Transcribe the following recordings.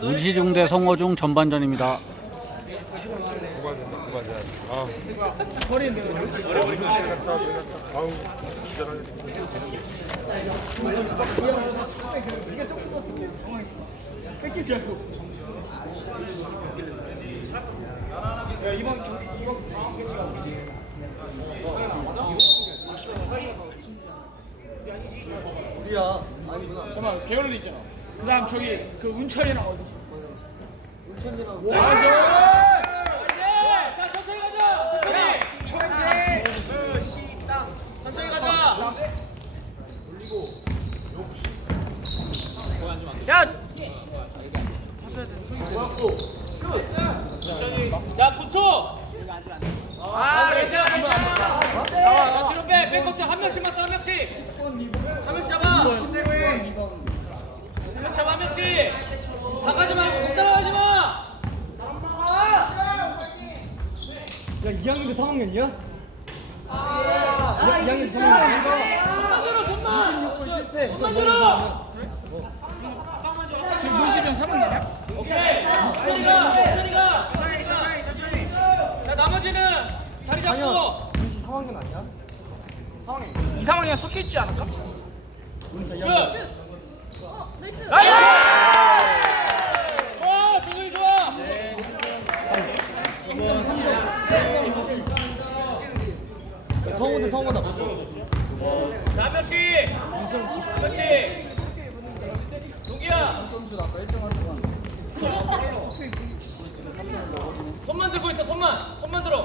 문시중 대 성호중 전반전입니다. 아 갔다 아우 잠깐만 게을리 있잖아. 그다음 저기 그 운천이랑 어디지? 운천이랑 맞아. 야, 자 9초 아 괜찮아 괜찮아. 자 뒤로 빼 백코트 한 명씩만 써한 명씩 한 명씩 잡아 한명 씩 잡아 한 명씩 나가지 말고 못 따라가지 마. 야 2학년도 3학년이야? 야 2학년 3학년이야? 손만 들어 손만 실패 손만 들어. 저 문시준 사모님이야? 오케이. 천천히 가 천천히 가. 천천히 자 나머지는 자리 잡고. 3학년 아니야? 이 상황이랑 섞여 있지 않을까? 슛. 나이스! 좋아 승훈이 좋아 성우도 성우다 자, 한 명씩. 그렇지. 동기야. 손만 들고 있어, 손만. 손만 들어.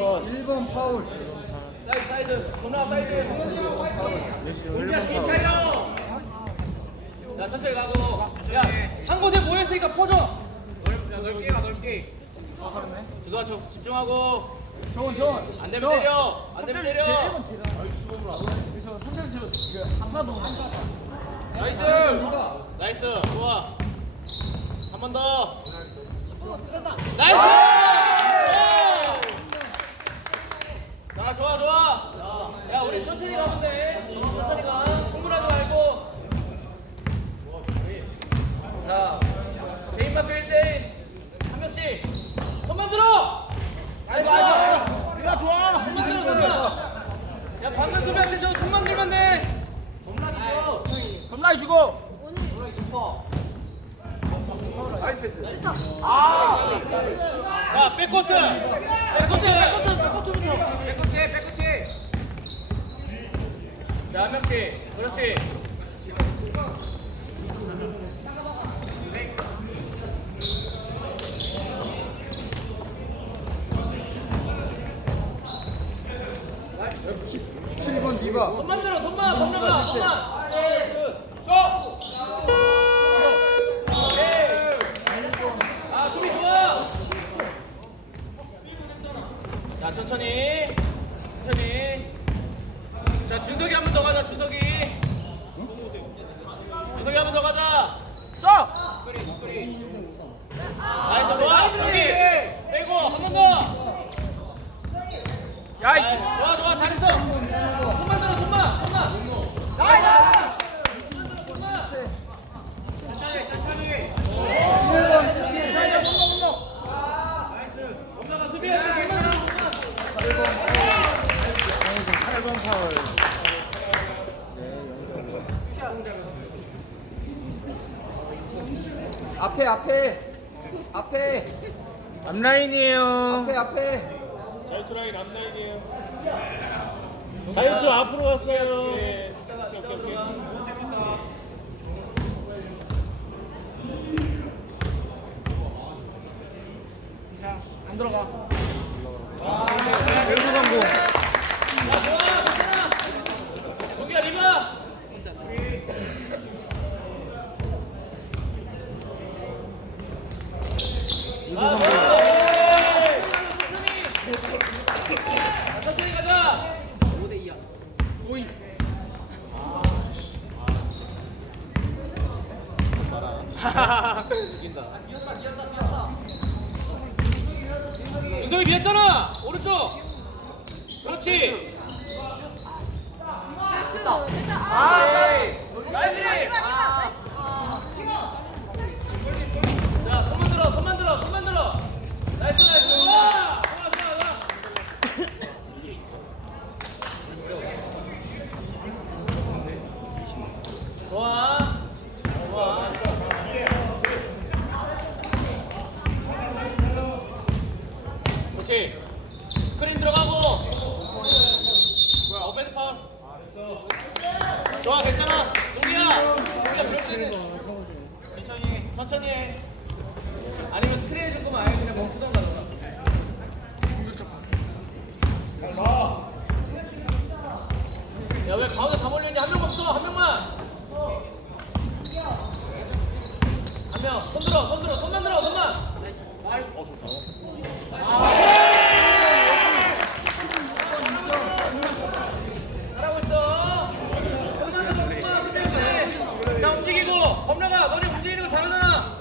1번 1번 파울 사이드, 사이드. 건너 사이드. 자, 천천히 가고. 야, 한 곳에 모였으니까 퍼져. 넓, 야, 넓게 가, 넓게. 주도아 저 집중하고. 좋은 좋은. 안 되면 때려. 안 되면 때려. 나이스. 나이스. 좋아. 한 번 더. 나이스. 자, 좋아, 좋아. 야, 우리 천천히 가면 돼. 천천히 가. 흥분하지 말고. 자, 개인 마크 1대1. 한 명씩. 손만 들어. 나이스 나이스. 우리가 좋아. 손만 들어, 손만. 야, 방금 수비한테 저 손만 들면 돼. 겁나게 주고. 나이스 패스. 아. 자, 백코트. 백코트, 백코트, 백코트부터. 백코트, 백코트. 자, 한 명씩. 그렇지. 칠 번 디바 손만 들어, 손만, 손만, 손만. 아, 수비 좋아. 자, 천천히. 천천히. 자, 주석이 한 번 더 가자, 주석이. 주석이 한 번 더 가자. 써. 나이스, 좋아. 여기. 빼고, 한 번 더. 야, 아, 이. 좋아, 좋아, 잘했어. 손만 들어, 손만, 손만. 나이스. 1번 CT 엄마가 수비해. 손만 들어, 손만. 8번 파울 앞에 앞에. 앞에. 앞라인이에요. 앞에 앞에. 자유투 라인 앞라인이에요. 다이어트 앞으로 갔어요. 네 오케이 오케이 오케이 안 들어가. 왼수 성공 자, 좋아. 윤석이 비었잖아 오른쪽 그렇지 자 손만 들어 손만 들어 손만 들어 나이스 나이스 좋아 좋아 좋아 좋아 좋아 그렇지. 스크린 들어가고 뭐야 어벤트 파울 좋아 괜찮아 동기야 동기야 그렇지 천천히 해. 아니면 스크린 해줄 거면 아예 그냥 멈추던가 너가. 야 왜 가운데 다 몰려있니 한 명 없어 한 명만. 한 명 손 들어 손 들어 손만 잘하고 있어 자 움직이고 범라가 너네 움직이는 거 잘하잖아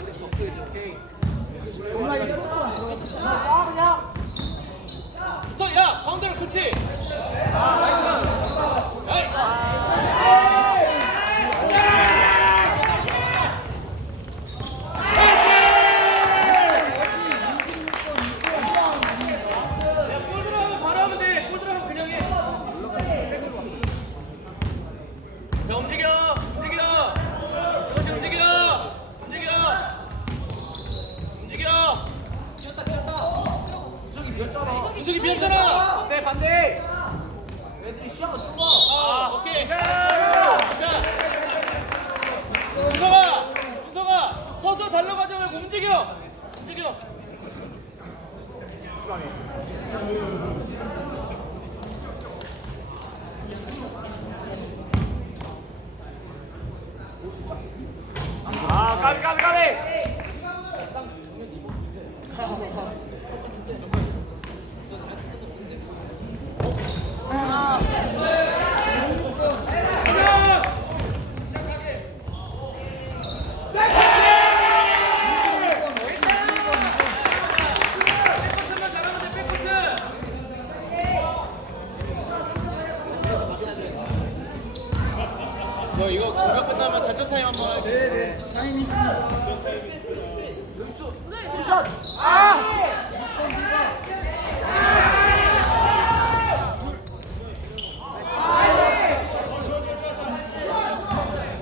또, 야 가운데로 그치 에이. 야, 골 들어가면 바로 하면 돼. 골 들어가면 그냥 해. 자, 움직여. 움직여. 다시 움직여. 움직여. 움직여. 준석이 비었잖아. 네, 반대. 아, 오케이. 자. 준석아. 준석아. 서서 달려가지 말고 움직여. 움직여. 백코트만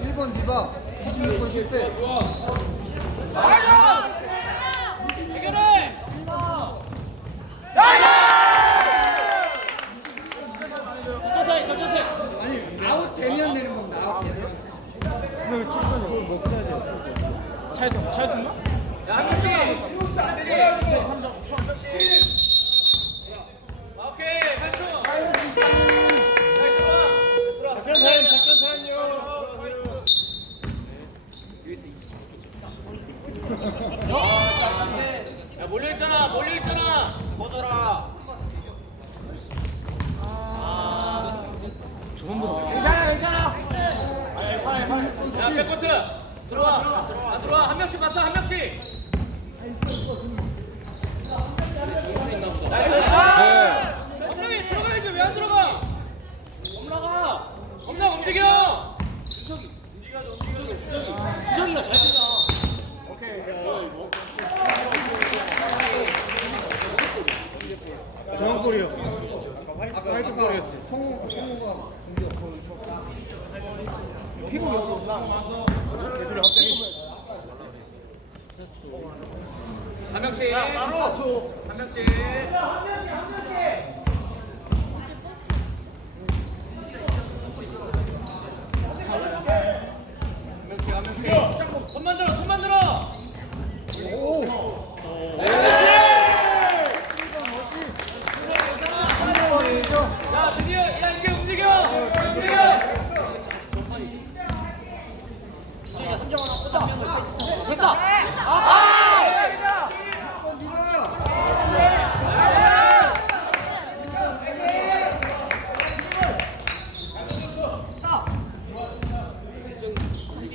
1번 디바 26번 실패. 아웃 되면 되는 겁니다. 아웃 되면. 먹자죠. 야, 한 명씩. 오케이, 한 초. 나이스 봐. 작전 타임 작전 타임요. 야, 몰려 있잖아, 몰려 있잖아. 꺼져라. 괜찮아 괜찮아 야, 백코트 들어와. 아, 들어와. 한 명씩 맡아, 한 명씩. 나이스. 엄랑이 들어가야지 왜 안 들어가? 엄랑아, 엄랑 움직여. 준석이 움직여야지 움직여. 준석이, 준석이가 잘 되잖아. 중앙골이요. 아까 아까 성우 성우가 공격 한 명씩. 한 명씩.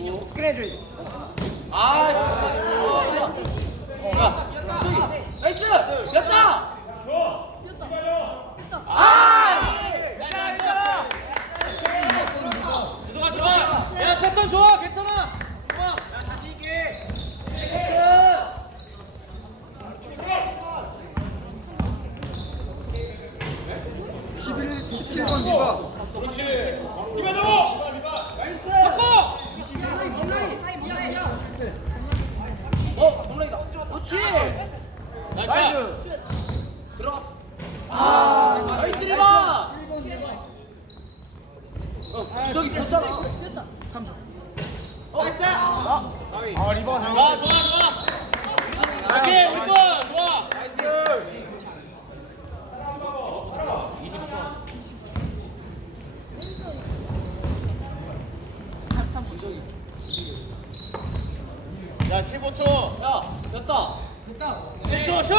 있고 뭐 스크래를 아 나이스! 였다 좋아 좋아 야. 패턴 좋아 괜찮아. 좋아. 자 다시 이게 그렇지. 이번호 나이스. 들어갔어. 아, 나이스 리바. 7번 디바. 저기 줬잖아. 아 리바 잘 좋아, 좋아, 좋아. 오케이, 우리 거 좋아. 야, 15초. 야, 됐다. 됐다. 7초 슛.